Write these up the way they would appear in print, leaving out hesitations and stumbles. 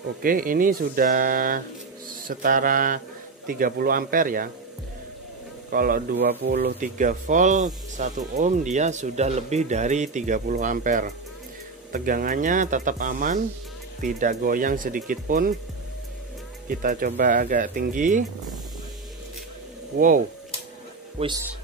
Oke, ini sudah setara 30 ampere ya. Kalau 23 volt 1 ohm dia sudah lebih dari 30 ampere. Tegangannya tetap aman, tidak goyang sedikit pun. Kita coba agak tinggi. Wow. Wis.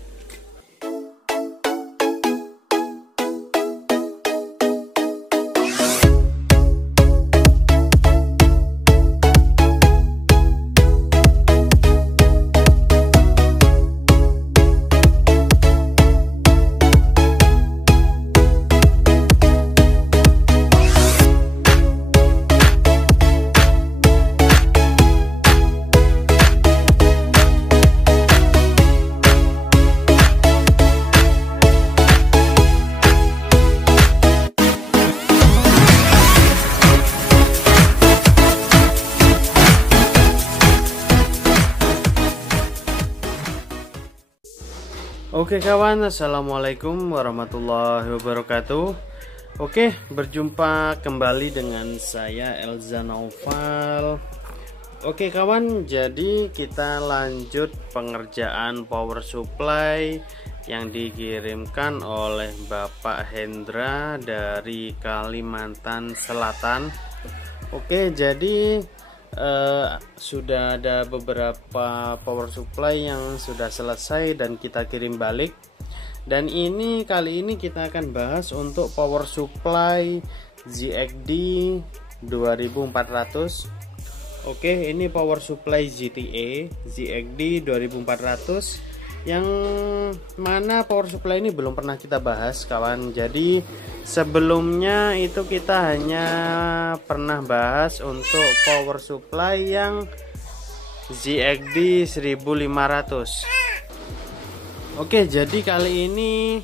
Oke kawan, assalamualaikum warahmatullahi wabarakatuh. Oke, berjumpa kembali dengan saya Elza Naufal. Oke kawan, jadi kita lanjut pengerjaan power supply yang dikirimkan oleh Bapak Hendra dari Kalimantan Selatan. Oke, jadi sudah ada beberapa power supply yang sudah selesai dan kita kirim balik. Dan ini kali ini kita akan bahas untuk power supply ZXD 2400. Oke, ini power supply ZTE ZXD 2400 yang mana power supply ini belum pernah kita bahas kawan. Jadi sebelumnya itu kita hanya pernah bahas untuk power supply yang ZXD 1500. Oke, jadi kali ini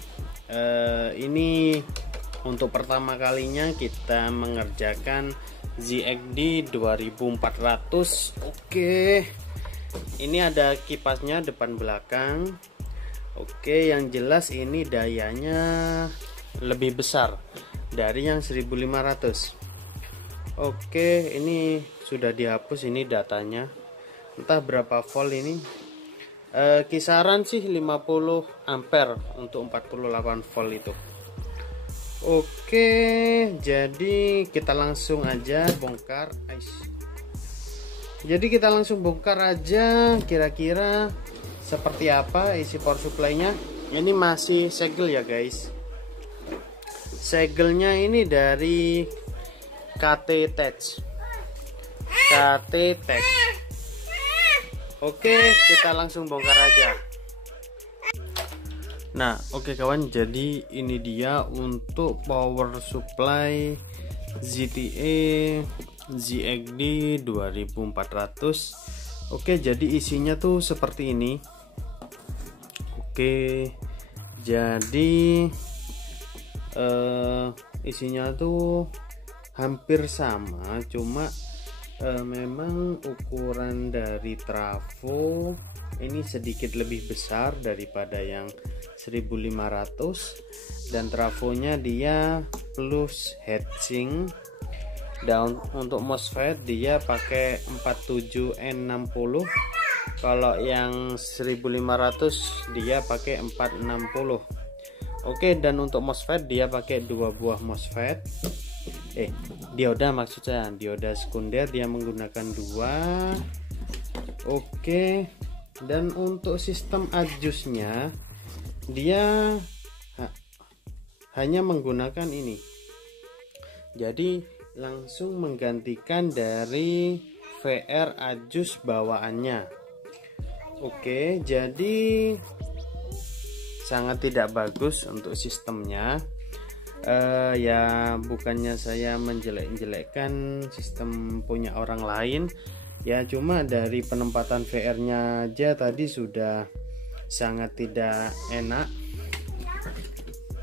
untuk pertama kalinya kita mengerjakan ZXD 2400. Oke, ini ada kipasnya depan belakang. Oke, yang jelas ini dayanya lebih besar dari yang 1500. Oke, ini sudah dihapus ini datanya. Entah berapa volt ini. Kisaran sih 50 ampere untuk 48 volt itu. Oke, jadi kita langsung aja bongkar. Jadi kita langsung bongkar aja kira-kira seperti apa isi power supply-nya. Ini masih segel ya guys. Segelnya ini dari KT Tech. Oke, kita langsung bongkar aja. Nah, oke kawan, jadi ini dia untuk power supply ZTE ZXD 2400. Oke, jadi isinya tuh seperti ini. Oke, jadi isinya tuh hampir sama, cuma memang ukuran dari trafo ini sedikit lebih besar daripada yang 1500 dan trafonya dia plus heatsink. Dan untuk MOSFET dia pakai 47N60. Kalau yang 1500 dia pakai 460. Oke, dan untuk MOSFET dia pakai 2 buah MOSFET. Dioda maksud saya, dioda sekunder dia menggunakan 2. Oke, dan untuk sistem adjustnya dia hanya menggunakan ini. Jadi langsung menggantikan dari VR adjust bawaannya. Oke, jadi sangat tidak bagus untuk sistemnya. Ya bukannya saya menjelek-jelekkan sistem punya orang lain ya, cuma dari penempatan VR-nya aja tadi sudah sangat tidak enak.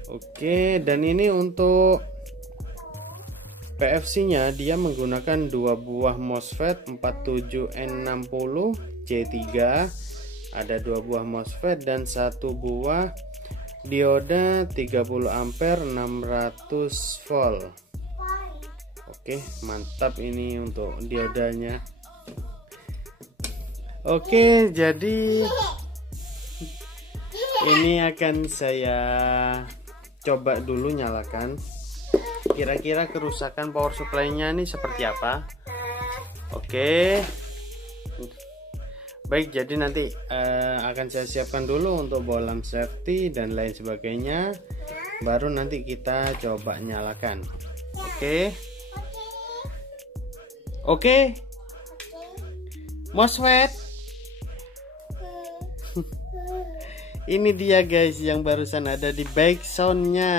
Oke, dan ini untuk PFC-nya dia menggunakan 2 buah MOSFET 47N60 C3, ada 2 buah MOSFET dan 1 buah dioda 30 ampere 600 volt. Oke, mantap ini untuk diodanya. Oke, jadi ini akan saya coba dulu nyalakan. Kira-kira kerusakan power supply-nya ini seperti apa? Oke. Baik, jadi nanti akan saya siapkan dulu untuk bolam safety dan lain sebagainya. Baru nanti kita coba nyalakan. Oke. Oke. MOSFET. Ini dia guys yang barusan ada di backsoundnya.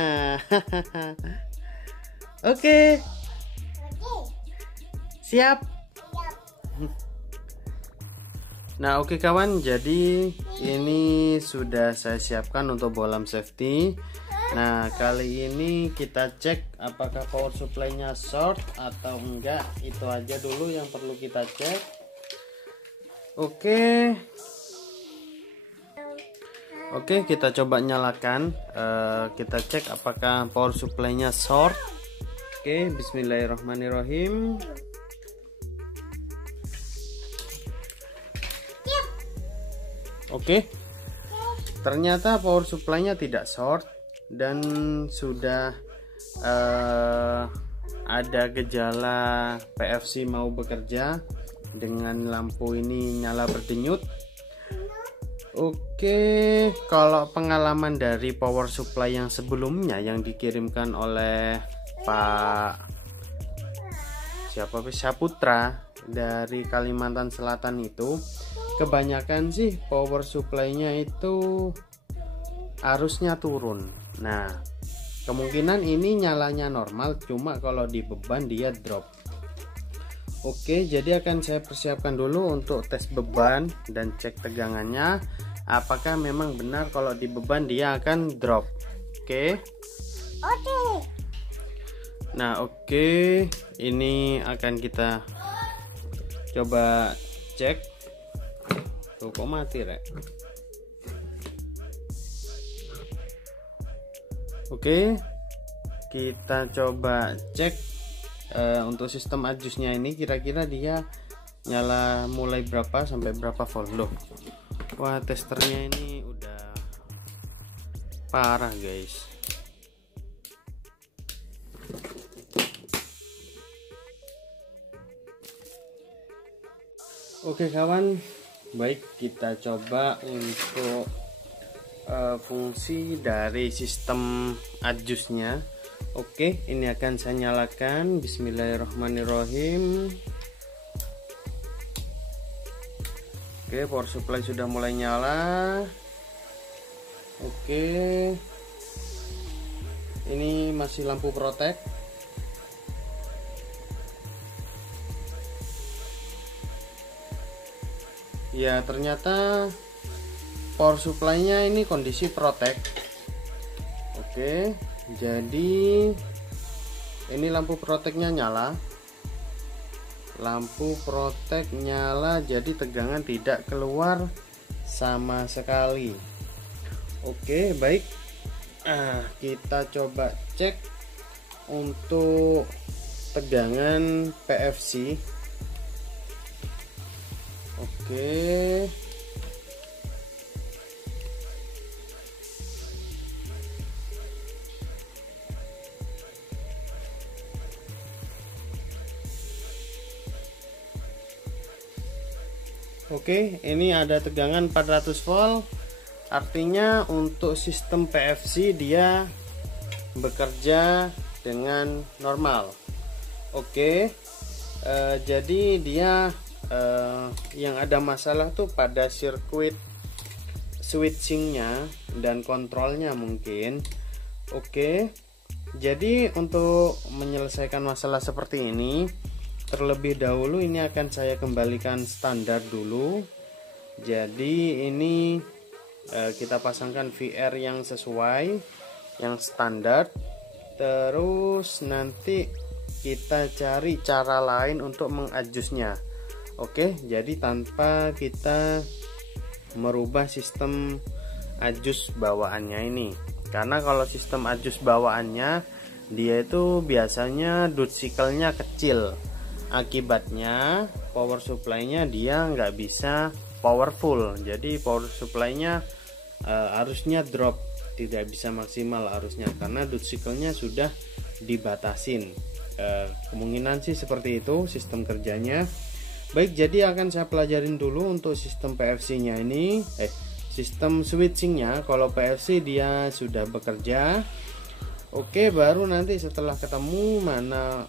Oke. Siap. Nah, oke kawan, jadi ini sudah saya siapkan untuk bolam safety. Nah, kali ini kita cek apakah power supply-nya short atau enggak. Itu aja dulu yang perlu kita cek. Oke, kita coba nyalakan. Kita cek apakah power supply-nya short. Oke, bismillahirrahmanirrahim. Oke, ternyata power supply-nya tidak short dan sudah ada gejala PFC mau bekerja dengan lampu ini nyala berdenyut. Oke, kalau pengalaman dari power supply yang sebelumnya yang dikirimkan oleh Pak Saputra dari Kalimantan Selatan itu, kebanyakan sih power supply-nya itu arusnya turun. Nah, kemungkinan ini nyalanya normal, cuma kalau di beban dia drop. Oke, jadi akan saya persiapkan dulu untuk tes beban dan cek tegangannya. Apakah memang benar kalau di beban dia akan drop. Oke. Nah, oke, ini akan kita coba cek. Tuh, kok mati rek. Oke, kita coba cek untuk sistem adjustnya ini, kira-kira dia nyala mulai berapa sampai berapa volt. Loh, wah, testernya ini udah parah guys. Oke kawan, baik, kita coba untuk fungsi dari sistem adjustnya. Oke, ini akan saya nyalakan. Bismillahirrahmanirrahim. Oke, power supply sudah mulai nyala. Oke, ini masih lampu protek. Ya, ternyata power supply-nya ini kondisi protek. Oke, jadi ini lampu proteknya nyala. Lampu protek nyala, jadi tegangan tidak keluar sama sekali. Oke, baik. Kita coba cek untuk tegangan PFC. Oke. Oke, ini ada tegangan 400 volt. Artinya untuk sistem PFC dia bekerja dengan normal. Oke. Jadi dia yang ada masalah tuh pada sirkuit switchingnya dan kontrolnya mungkin. Oke, jadi untuk menyelesaikan masalah seperti ini, terlebih dahulu ini akan saya kembalikan standar dulu. Jadi ini kita pasangkan VR yang sesuai, yang standar. Terus nanti kita cari cara lain untuk mengadjustnya. Oke, jadi tanpa kita merubah sistem adjust bawaannya ini. Karena kalau sistem adjust bawaannya dia itu biasanya dot cycle-nya kecil, akibatnya power supply-nya dia nggak bisa powerful. Jadi power supply-nya arusnya drop, tidak bisa maksimal arusnya karena dot cycle-nya sudah dibatasin. Kemungkinan sih seperti itu sistem kerjanya. Baik, jadi akan saya pelajarin dulu untuk sistem PFC-nya ini, sistem switching-nya. Kalau PFC dia sudah bekerja, oke, baru nanti setelah ketemu mana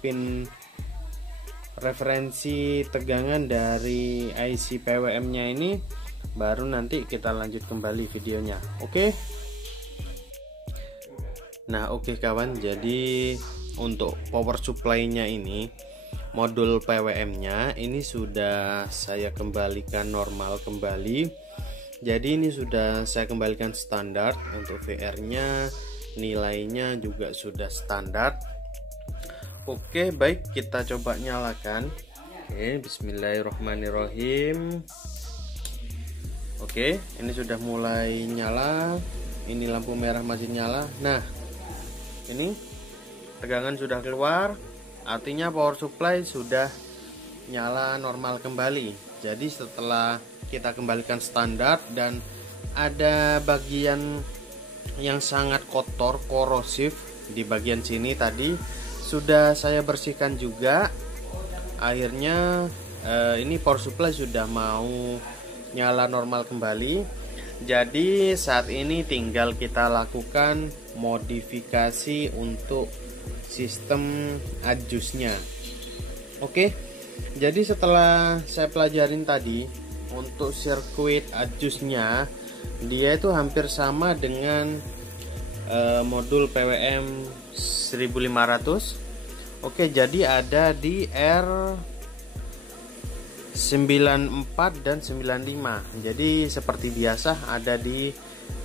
pin referensi tegangan dari IC PWM-nya ini, baru nanti kita lanjut kembali videonya. Oke. Nah, oke kawan, jadi untuk power supply-nya ini, modul PWM-nya ini sudah saya kembalikan normal kembali. Jadi ini sudah saya kembalikan standar. Untuk VR-nya nilainya juga sudah standar. Oke, baik, kita coba nyalakan. Oke, bismillahirrahmanirrahim. Oke, ini sudah mulai nyala. Ini lampu merah masih nyala. Nah, ini tegangan sudah keluar, artinya power supply sudah nyala normal kembali. Jadi setelah kita kembalikan standar dan ada bagian yang sangat kotor, korosif di bagian sini tadi sudah saya bersihkan juga. Akhirnya ini power supply sudah mau nyala normal kembali. Jadi saat ini tinggal kita lakukan modifikasi untuk sistem adjustnya. Oke, jadi setelah saya pelajarin tadi untuk sirkuit adjustnya, dia itu hampir sama dengan modul PWM 1500. Oke, jadi ada di R94 dan 95. Jadi seperti biasa ada di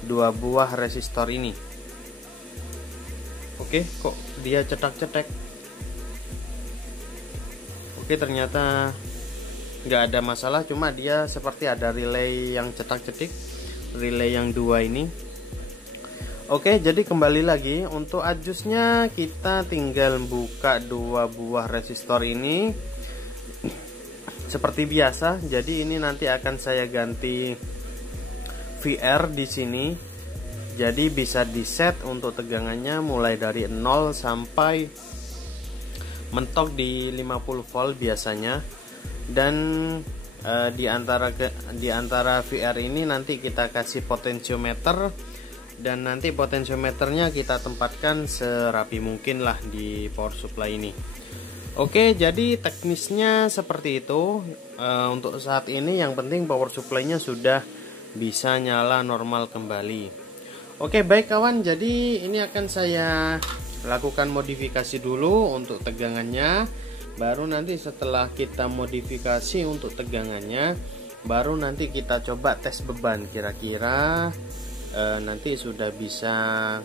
dua buah resistor ini. Oke, kok dia cetak-cetek? Oke, ternyata nggak ada masalah, cuma dia seperti ada relay yang cetak-cetik, relay yang dua ini. Oke, jadi kembali lagi untuk adjustnya, kita tinggal buka dua buah resistor ini seperti biasa. Jadi ini nanti akan saya ganti VR di sini. Jadi bisa di set untuk tegangannya mulai dari 0 sampai mentok di 50 volt biasanya. Dan di antara VR ini nanti kita kasih potentiometer, dan nanti potentiometernya kita tempatkan serapi mungkin lah di power supply ini. Oke, jadi teknisnya seperti itu. Untuk saat ini yang penting power supply-nya sudah bisa nyala normal kembali. Oke, baik kawan, jadi ini akan saya lakukan modifikasi dulu untuk tegangannya. Baru nanti setelah kita modifikasi untuk tegangannya, baru nanti kita coba tes beban. Kira-kira nanti sudah bisa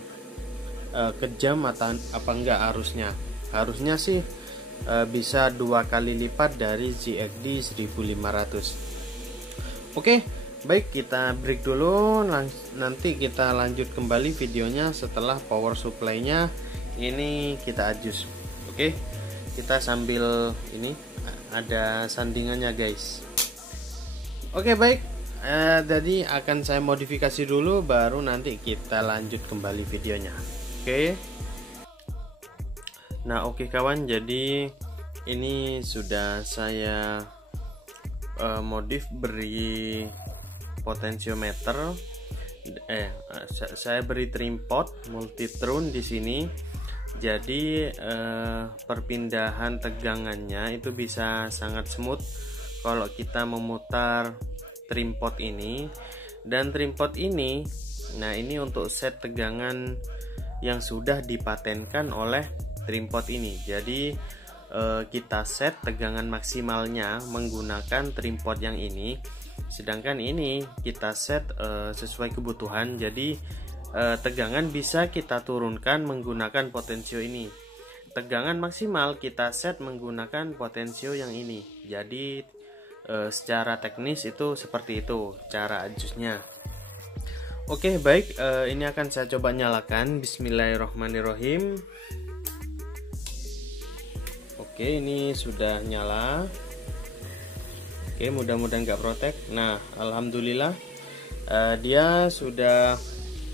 kejam atau apa enggak arusnya. Harusnya sih bisa 2 kali lipat dari ZXD 1500. Oke, baik, kita break dulu. Nanti kita lanjut kembali videonya setelah power supply-nya ini kita adjust. Oke, kita sambil ini ada sandingannya guys. Oke, baik, jadi akan saya modifikasi dulu, baru nanti kita lanjut kembali videonya. Oke. Nah, oke kawan, jadi ini sudah saya modif, beri potentiometer, saya beri trim pot multitrun di sini. Jadi perpindahan tegangannya itu bisa sangat smooth kalau kita memutar trim pot ini. Dan trim pot ini, nah ini untuk set tegangan yang sudah dipatenkan oleh trim pot ini. Jadi kita set tegangan maksimalnya menggunakan trim pot yang ini, sedangkan ini kita set sesuai kebutuhan. Jadi tegangan bisa kita turunkan menggunakan potensio ini. Tegangan maksimal kita set menggunakan potensio yang ini. Jadi secara teknis itu seperti itu cara adjustnya. Oke, baik, ini akan saya coba nyalakan. Bismillahirrohmanirrohim. Oke, ini sudah nyala. Oke, mudah-mudahan nggak protek. Nah, alhamdulillah dia sudah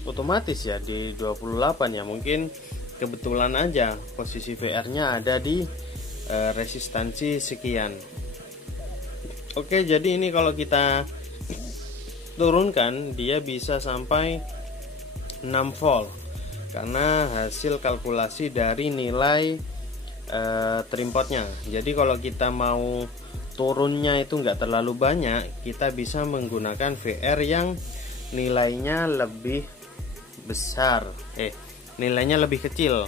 otomatis ya di 28 ya. Mungkin kebetulan aja posisi VR-nya ada di resistansi sekian. Oke, jadi ini kalau kita turunkan dia bisa sampai 6 volt karena hasil kalkulasi dari nilai trimpotnya. Jadi kalau kita mau turunnya itu enggak terlalu banyak, kita bisa menggunakan VR yang nilainya lebih besar, nilainya lebih kecil,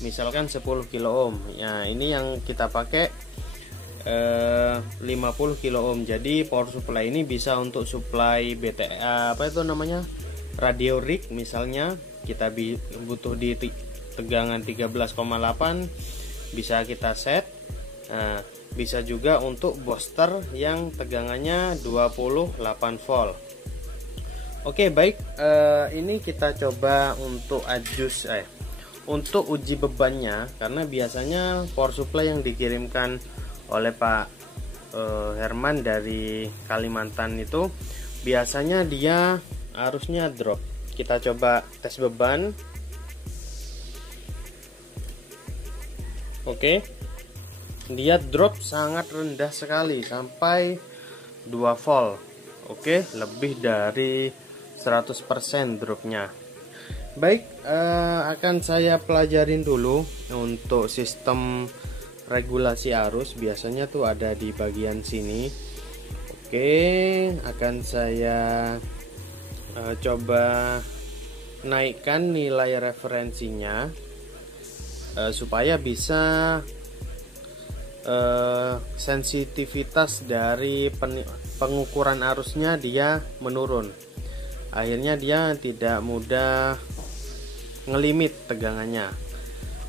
misalkan 10 kilo ohm. Ya, ini yang kita pakai 50 kilo ohm. Jadi power supply ini bisa untuk supply BTA, apa itu namanya, radio rig misalnya, kita butuh di tegangan 13,8 bisa kita set. Nah, bisa juga untuk booster yang tegangannya 28 volt. Oke, baik, ini kita coba untuk untuk uji bebannya, karena biasanya power supply yang dikirimkan oleh Pak Herman dari Kalimantan itu biasanya dia arusnya drop. Kita coba tes beban. Oke, dia drop sangat rendah sekali, sampai 2 volt. Oke, lebih dari 100% dropnya. Baik, akan saya pelajarin dulu untuk sistem regulasi arus. Biasanya tuh ada di bagian sini. Oke, akan saya coba naikkan nilai referensinya supaya bisa sensitivitas dari pengukuran arusnya dia menurun. Akhirnya dia tidak mudah ngelimit tegangannya.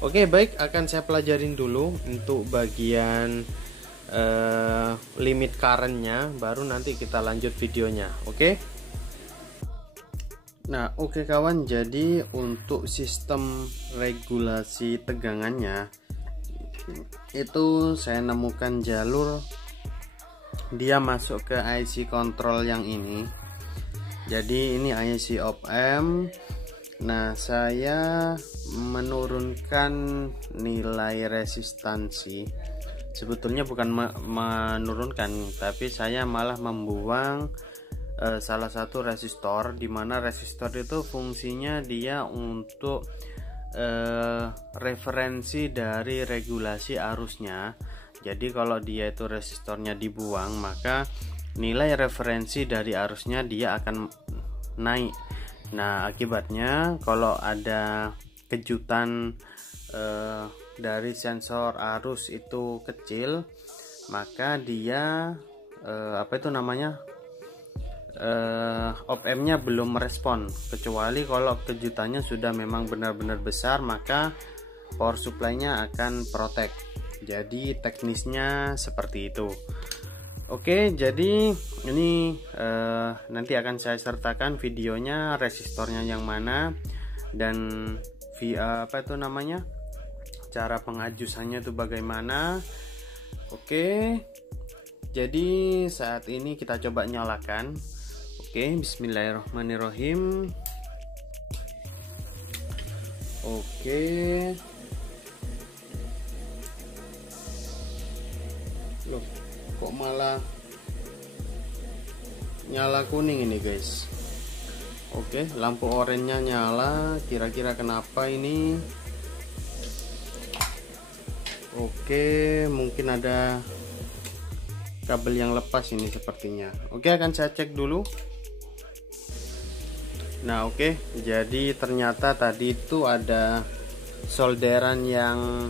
Oke, baik, akan saya pelajarin dulu untuk bagian limit currentnya, baru nanti kita lanjut videonya. Oke. Nah, oke kawan, jadi untuk sistem regulasi tegangannya itu saya nemukan jalur dia masuk ke IC control yang ini. Jadi ini IC op-amp. Nah, saya menurunkan nilai resistansi. Sebetulnya bukan menurunkan, tapi saya malah membuang salah satu resistor, di mana resistor itu fungsinya dia untuk referensi dari regulasi arusnya. Jadi kalau dia itu resistornya dibuang, maka nilai referensi dari arusnya dia akan naik. Nah, akibatnya kalau ada kejutan dari sensor arus itu kecil, maka dia op-amp-nya belum merespon. Kecuali kalau kejutannya sudah memang benar-benar besar, maka power supply-nya akan protek. Jadi teknisnya seperti itu. Oke, jadi ini nanti akan saya sertakan videonya, resistornya yang mana, dan cara pengajusannya itu bagaimana. Oke, jadi saat ini kita coba nyalakan. Oke, bismillahirrahmanirrahim. Oke, loh, kok malah nyala kuning ini guys. Oke, lampu oranye nyala, kira-kira kenapa ini? Oke, mungkin ada kabel yang lepas ini sepertinya. Oke, akan saya cek dulu. Nah, oke, jadi ternyata tadi itu ada solderan yang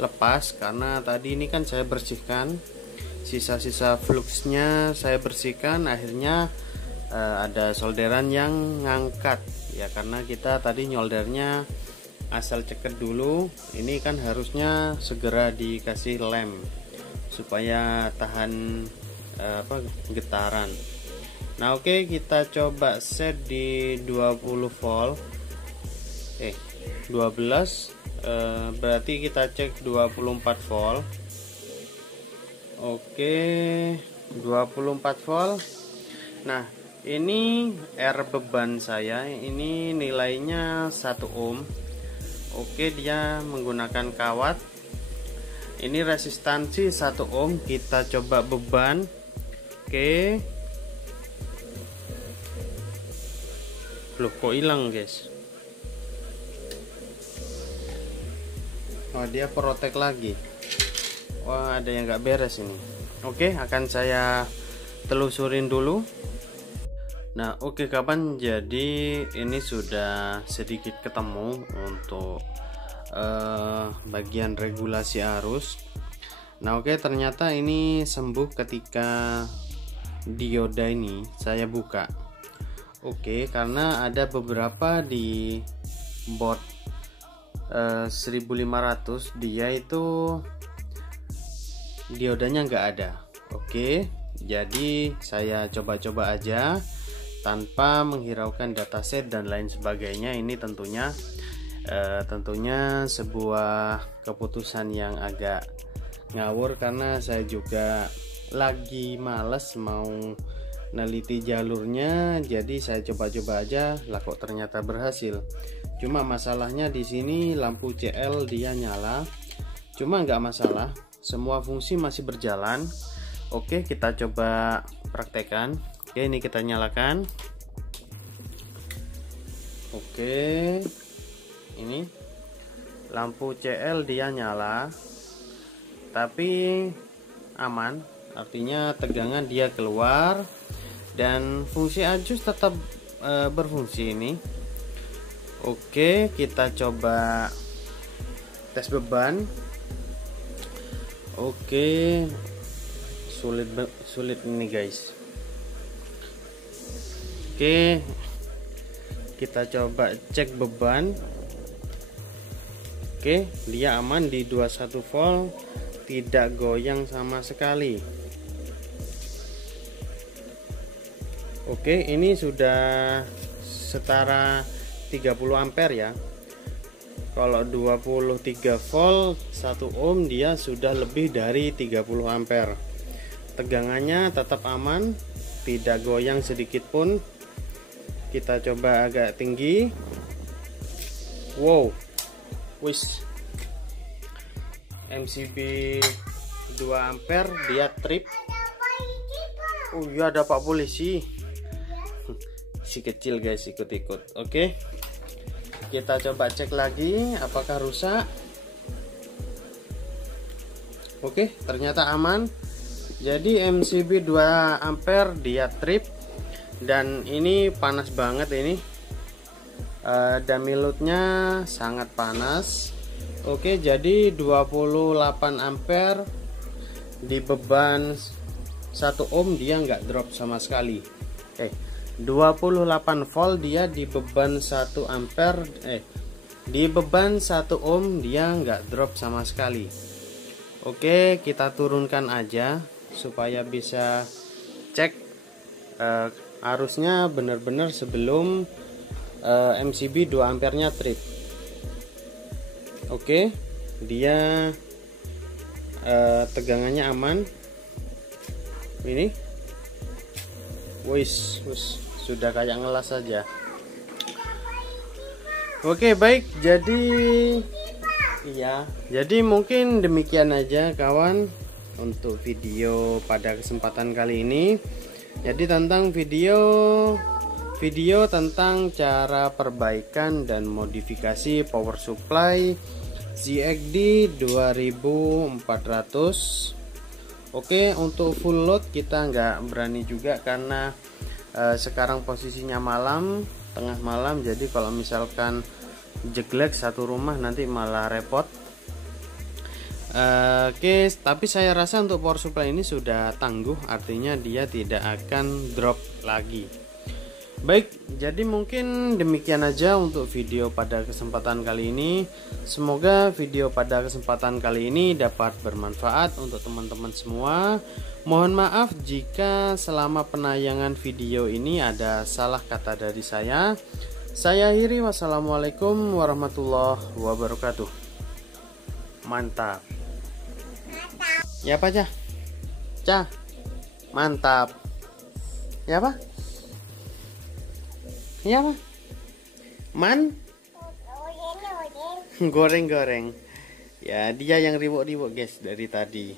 lepas, karena tadi ini kan saya bersihkan, sisa-sisa fluxnya saya bersihkan, akhirnya ada solderan yang ngangkat ya, karena kita tadi nyoldernya asal ceket dulu. Ini kan harusnya segera dikasih lem supaya tahan getaran. Nah oke, kita coba set di 20 volt 12, berarti kita cek 24 volt. Oke, 24 volt. Nah ini R beban saya ini nilainya 1 ohm. Oke, dia menggunakan kawat. Ini resistansi 1 ohm. Kita coba beban. Oke. Loh, kok hilang guys? Oh, dia protek lagi. Wah, ada yang nggak beres ini. Oke, akan saya telusurin dulu. Nah oke kawan, jadi ini sudah sedikit ketemu untuk bagian regulasi arus. Nah oke, ternyata ini sembuh ketika dioda ini saya buka. Oke, karena ada beberapa di board 1500 dia itu diodanya nggak ada. Oke, jadi saya coba-coba aja tanpa menghiraukan dataset dan lain sebagainya. Ini tentunya sebuah keputusan yang agak ngawur karena saya juga lagi males mau neliti jalurnya, jadi saya coba-coba aja lah, kok ternyata berhasil. Cuma masalahnya di sini lampu CL dia nyala, cuma nggak masalah, semua fungsi masih berjalan. Oke, kita coba praktekkan. Oke, ini kita nyalakan. Oke, ini lampu CL dia nyala, tapi aman, artinya tegangan dia keluar dan fungsi adjust tetap berfungsi ini. Oke, kita coba tes beban. Oke, sulit ini guys. Oke, kita coba cek beban. Oke, dia aman di 21 volt, tidak goyang sama sekali. Oke, ini sudah setara 30 ampere ya. Kalau 23 volt 1 ohm dia sudah lebih dari 30 ampere. Tegangannya tetap aman, tidak goyang sedikit pun. Kita coba agak tinggi. Wow, wis, MCB 2 ampere, dia trip. Oh iya, ada Pak Polisi. Si kecil guys, ikut-ikut. Oke, kita coba cek lagi apakah rusak. Oke, ternyata aman. Jadi MCB 2 ampere dia trip. Dan ini panas banget ini, damilutnya sangat panas. Oke, jadi 28 ampere di beban 1 ohm dia nggak drop sama sekali. 28 volt dia di beban 1 ampere di beban 1 ohm dia nggak drop sama sekali. Oke, kita turunkan aja supaya bisa cek arusnya benar-benar sebelum MCB 2 ampernya trip. Oke, dia tegangannya aman. Ini wis sudah kayak ngelas saja. Oke, baik, jadi mungkin demikian aja kawan untuk video pada kesempatan kali ini. Jadi tentang video tentang cara perbaikan dan modifikasi power supply ZXD 2400. Oke, untuk full load kita nggak berani juga karena sekarang posisinya malam, tengah malam, jadi kalau misalkan jeglek satu rumah nanti malah repot. Oke, tapi saya rasa untuk power supply ini sudah tangguh, artinya dia tidak akan drop lagi. Baik, jadi mungkin demikian aja untuk video pada kesempatan kali ini. Semoga video pada kesempatan kali ini dapat bermanfaat untuk teman-teman semua. Mohon maaf jika selama penayangan video ini ada salah kata dari saya. Saya akhiri, wassalamualaikum warahmatullahi wabarakatuh. Mantap. Ya apa, Cah? Cah. Mantap. Ya apa? Ya apa? Goreng-goreng. Ya, dia yang riwok-riwok guys dari tadi.